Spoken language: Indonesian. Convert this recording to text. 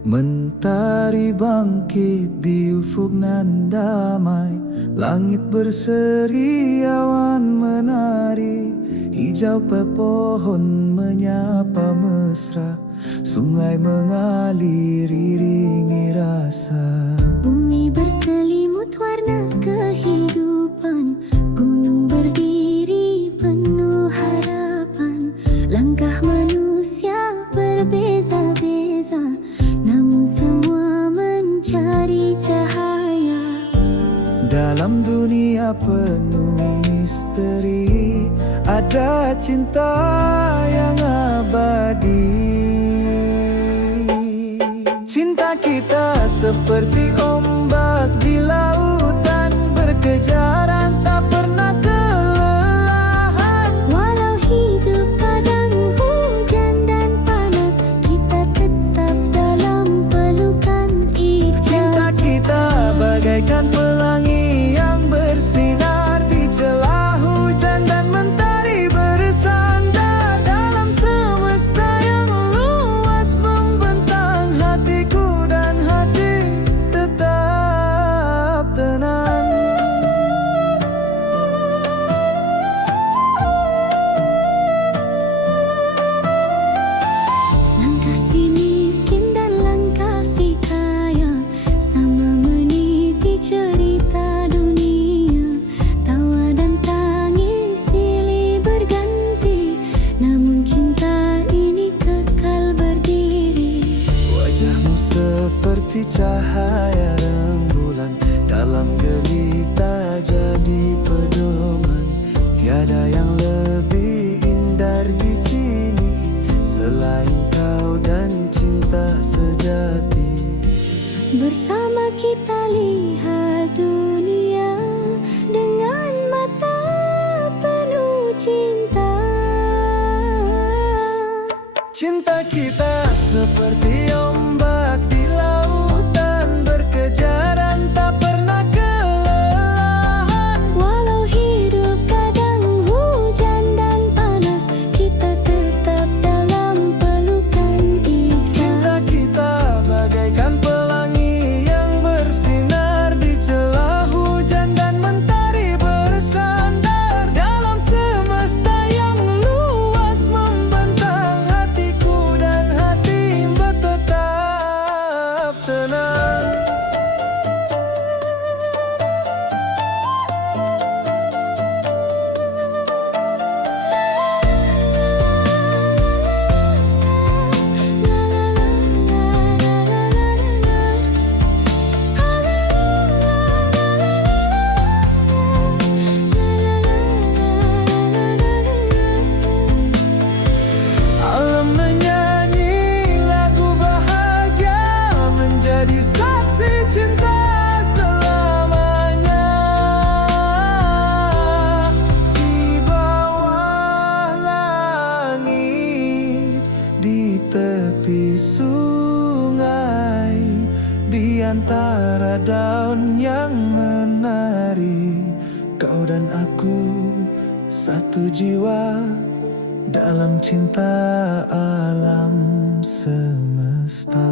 Mentari bangkit di ufuk nan damai. Langit berseri awan menari. Hijau pepohon menyapa mesra. Sungai mengalir iringi rasa Dalam dunia penuh misteri Ada cinta yang abadi. Cinta kita seperti ombak di lautan Berkejaran tak pernah kelelahan. Walau hidup kadang hujan dan panas Kita tetap dalam pelukan Cinta ikhlas kita bagaikan seperti cahaya rembulan dalam gelita jadi pedoman. Tiada yang lebih indah di sini selain kau dan cinta sejati. Bersama kita lihat dunia Dengan mata penuh cinta Cinta kita seperti antara daun yang menari kau dan aku satu jiwa dalam cinta alam semesta.